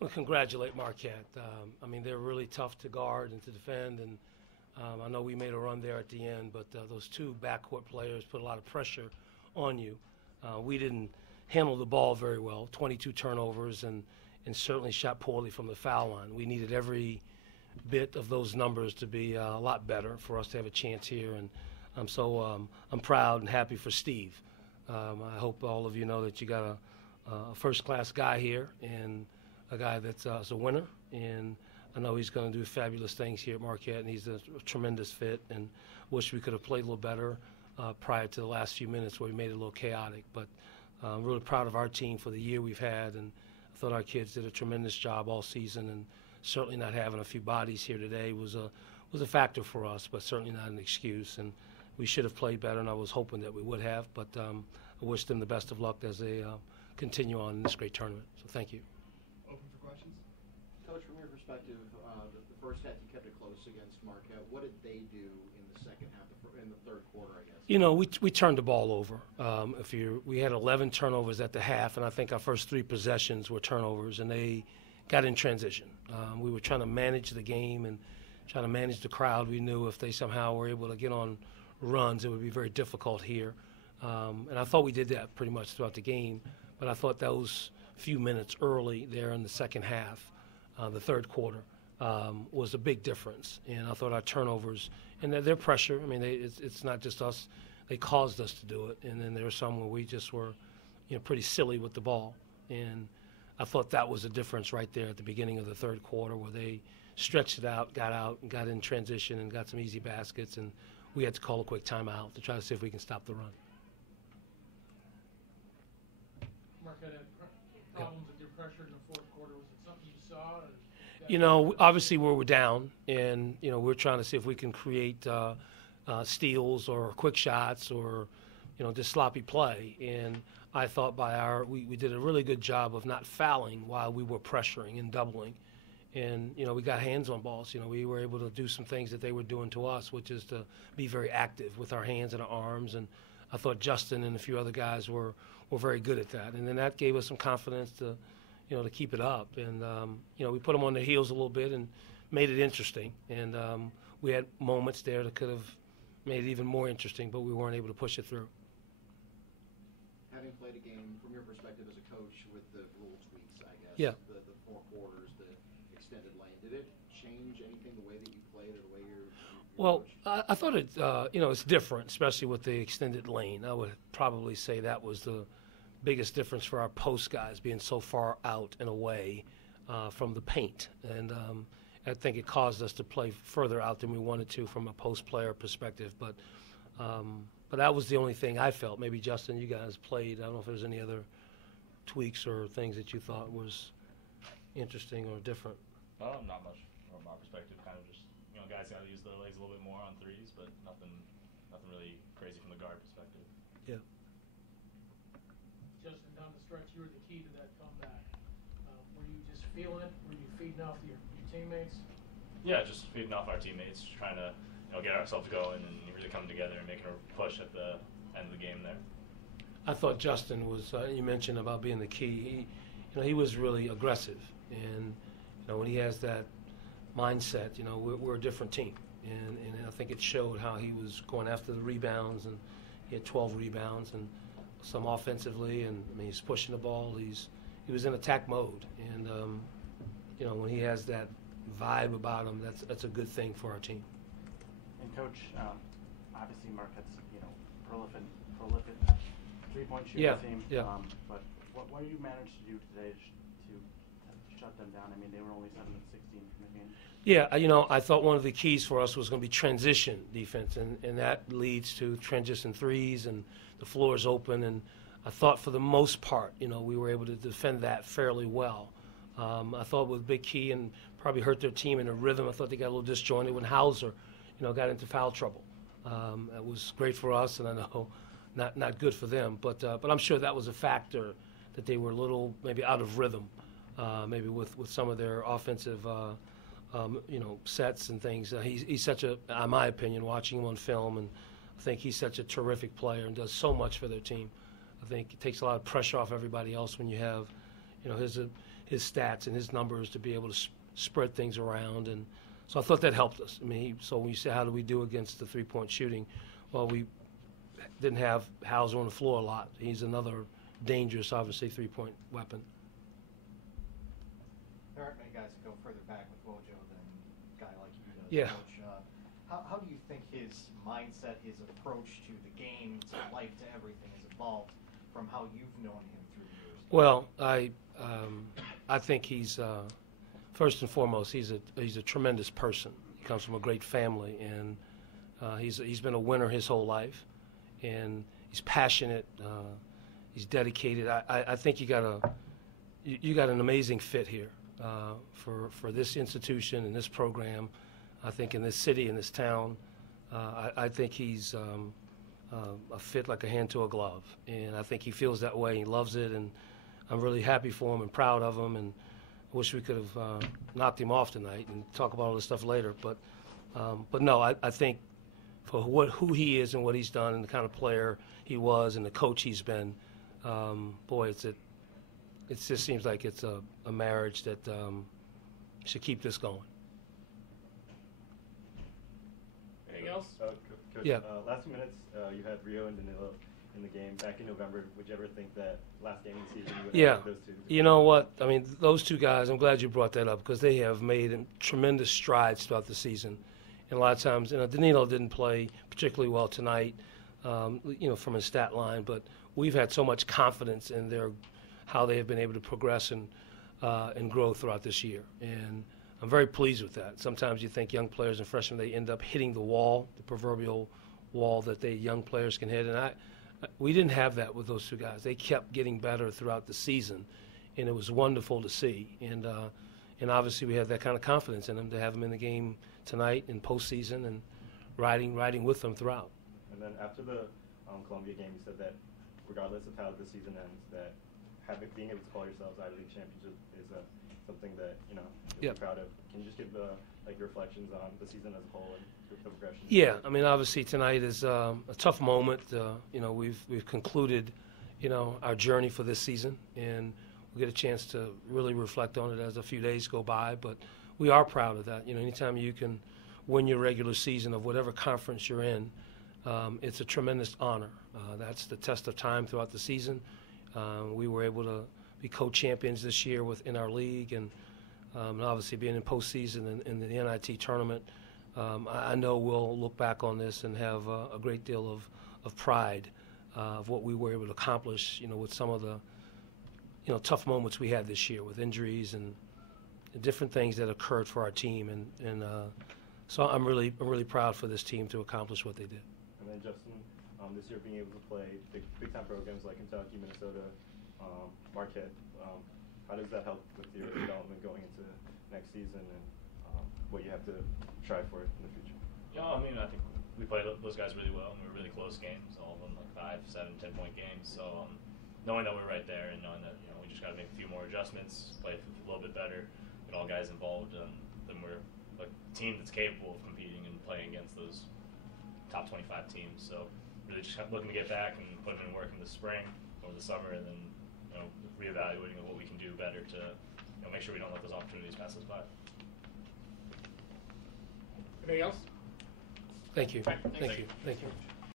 want to congratulate Marquette. I mean, they're really tough to guard and to defend, and I know we made a run there at the end, but those two backcourt players put a lot of pressure on you. We didn't handle the ball very well, 22 turnovers, and certainly shot poorly from the foul line. We needed every bit of those numbers to be a lot better for us to have a chance here, and I'm proud and happy for Steve. I hope all of you know that you got a first-class guy here and a guy that's a winner, and I know he's going to do fabulous things here at Marquette, and he's a tremendous fit, and wish we could have played a little better prior to the last few minutes where we made it a little chaotic. But I'm really proud of our team for the year we've had, and I thought our kids did a tremendous job all season, and certainly not having a few bodies here today was a factor for us, but certainly not an excuse. And we should have played better, and I was hoping that we would have, but I wish them the best of luck as they continue on in this great tournament. So thank you. Open for questions. Coach, from your perspective, the first half you kept it close against Marquette. What did they do in the second half, in the third quarter, I guess? You know, we turned the ball over. We had 11 turnovers at the half, and I think our first 3 possessions were turnovers, and they got in transition. We were trying to manage the game and trying to manage the crowd. We knew if they somehow were able to get on runs, it would be very difficult here. And I thought we did that pretty much throughout the game, but I thought those few minutes early there in the second half, the third quarter, was a big difference. And I thought our turnovers and their pressure, I mean, it's not just us. They caused us to do it. And then there were some where we just were, pretty silly with the ball. And I thought that was a difference right there at the beginning of the third quarter where they stretched it out, and got in transition and got some easy baskets. And we had to call a quick timeout to try to see if we can stop the run. Marquette had problems with your pressure in the fourth quarter. Was it something you saw? Obviously we were down, and, we're trying to see if we can create steals or quick shots or, just sloppy play. And I thought we did a really good job of not fouling while we were pressuring and doubling. And, we got hands on balls. We were able to do some things that they were doing to us, which is to be very active with our hands and our arms. And I thought Justin and a few other guys were very good at that. And then that gave us some confidence to keep it up. And, we put them on their heels a little bit and made it interesting. And we had moments there that could have made it even more interesting, but we weren't able to push it through. Having played a game, from your perspective as a coach, with the rule tweaks, I guess, yeah. the 4 quarters, the extended lane, did it change anything, the way that you played or the way you're Well, I thought it, it's different, especially with the extended lane. I would probably say that was the biggest difference for our post guys, being so far out and away from the paint. And I think it caused us to play further out than we wanted to from a post player perspective. But that was the only thing I felt. Maybe, Justin, you guys played. I don't know if there's any other tweaks or things that you thought was interesting or different. Not much from our perspective. Kind of just, guys got to use their legs a little bit more on threes, but nothing really crazy from the guard perspective. Yeah. Justin, down the stretch, you were the key to that comeback. Were you just feeling it? Were you feeding off your teammates? Yeah, just feeding off our teammates, trying to get ourselves going and really come together and making a push at the end of the game there. I thought Justin was. You mentioned about being the key. He was really aggressive, and when he has that mindset, we're a different team, and I think it showed how he was going after the rebounds, and he had 12 rebounds and some offensively, and he's pushing the ball. He was in attack mode, and when he has that vibe about him, that's a good thing for our team. And Coach, obviously Marquette's prolific 3-point shooting team. Yeah. But what did you manage to do today to shut them down? I mean, they were only 7 of 16 from the game. Yeah, I thought one of the keys for us was going to be transition defense, and that leads to transition threes, and the floor is open. And I thought for the most part, we were able to defend that fairly well. I thought with Big Key and probably hurt their team in a rhythm. I thought they got a little disjointed when Hauser, got into foul trouble. That was great for us, and I know not good for them. But I'm sure that was a factor that they were a little maybe out of rhythm, maybe with some of their offensive sets and things. He's such a, in my opinion, watching him on film, and I think he's such a terrific player and does so much for their team. I think it takes a lot of pressure off everybody else when you have, his his stats and his numbers to be able to spread things around. And so I thought that helped us. I mean, so when you say how do we do against the three-point shooting, well, we didn't have Hauser on the floor a lot. He's another dangerous, obviously, three-point weapon. There aren't many guys that go further back with Wojo than a guy like you does, Yeah. Coach. How do you think his mindset, his approach to the game, to life, to everything has evolved from how you've known him through the years? Well, I think he's first and foremost he's a tremendous person. He comes from a great family, and he's been a winner his whole life, and he's passionate. He's dedicated. I think you got an amazing fit here for this institution and this program. I think in this city, in this town, I think he's a fit like a hand to a glove, and I think he feels that way. He loves it, and I'm really happy for him and proud of him, and I wish we could have knocked him off tonight and talk about all this stuff later. But no, I think for who he is and what he's done and the kind of player he was and the coach he's been, boy, it just seems like it's a marriage that should keep this going. Anything else? Coach, Yeah. Last 2 minutes, you had Rio and Danilo in the game back in November. Would you ever think that last game of the season you would Yeah. have those two? You know what? I mean, those two guys, I'm glad you brought that up because they have made tremendous strides throughout the season. And a lot of times, Danilo didn't play particularly well tonight, from his stat line, but we've had so much confidence in how they have been able to progress and grow throughout this year. And I'm very pleased with that. Sometimes you think young players and freshmen, they end up hitting the wall, the proverbial wall that young players can hit. And we didn't have that with those two guys. They kept getting better throughout the season, and it was wonderful to see. And obviously we had that kind of confidence in them to have them in the game tonight in postseason and riding with them throughout. And then after the Columbia game, you said that regardless of how the season ends, that being able to call yourselves Ivy League championship is something that you're proud of. Can you just give your reflections on the season as a whole and the progression? Yeah, I mean, obviously tonight is a tough moment. We've concluded, our journey for this season, and we'll get a chance to really reflect on it as a few days go by. But we are proud of that. Anytime you can win your regular season of whatever conference you're in, it's a tremendous honor. That's the test of time throughout the season. We were able to be co-champions this year within our league, and obviously being in postseason in the NIT Tournament. I know we'll look back on this and have a great deal of pride of what we were able to accomplish, with some of the, tough moments we had this year with injuries and different things that occurred for our team. And so I'm really proud for this team to accomplish what they did. And then Justin, this year being able to play big-time programs like Kentucky, Minnesota, Marquette, how does that help with your development going into next season and what you have to strive for in the future? I mean, I think we played those guys really well, and we were really close games, all of them like 5, 7, 10-point games. So knowing that we're right there and knowing that we just got to make a few more adjustments, play a little bit better, get all guys involved, then we're a team that's capable of competing and playing against those top 25 teams. So really just looking to get back and put in work in the spring or the summer, and then reevaluating what we can do better to make sure we don't let those opportunities pass us by. Anything else? Thank you. Right. Thank you.